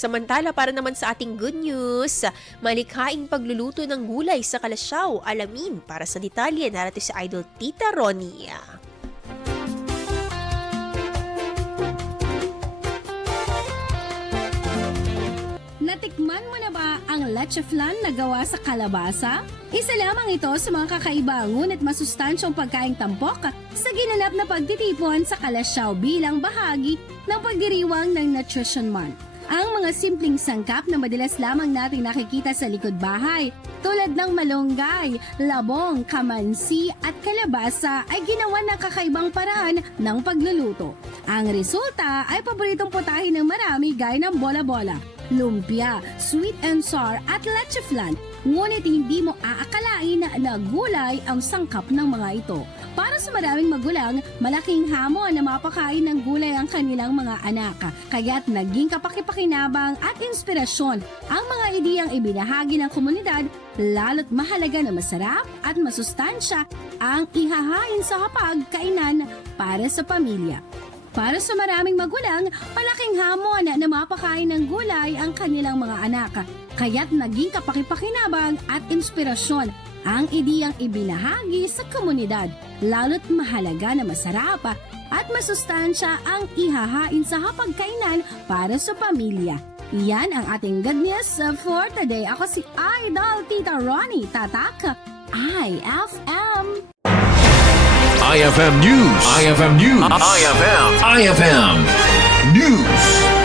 Samantala, para naman sa ating good news, malikhaing pagluluto ng gulay sa Kalasyaw. Alamin para sa detalye, narito si Idol Tita Ronnie. Natikman mo na ba ang leche flan na gawa sa kalabasa? Isa lamang ito sa mga kakaiba ngunit masustansyong pagkaing tampok sa ginanap na pagtitipon sa Kalasyaw bilang bahagi ng pagdiriwang ng Nutrition Month. Ang mga simpleng sangkap na madalas lamang nating nakikita sa likod bahay tulad ng malunggay, labong, kamansi at kalabasa ay ginawa ng kakaibang paraan ng pagluluto. Ang resulta ay paboritong putahe ng marami gaya ng bola-bola, lumpia, sweet and sour at leche flan. Ngunit hindi mo aakalain na gulay ang sangkap ng mga ito. Para sa maraming magulang, malaking hamon na mapakain ng gulay ang kanilang mga anak. Kaya't naging kapakipakinabang at inspirasyon ang mga ideyang ibinahagi ng komunidad, lalo't mahalaga na masarap at masustansya ang ihahain sa hapag-kainan para sa pamilya. Para sa maraming magulang, malaking hamon na mapakain ng gulay ang kanilang mga anak. Kaya't naging kapakipakinabang at inspirasyon ang ideyang ibinahagi sa komunidad, lalo't mahalaga na masarap at masustansya ang ihahain sa hapagkainan para sa pamilya. Yan ang ating good news for today. Ako si Idol Tita Ronnie, tatak IFM. IFM News. IFM News. IFM News.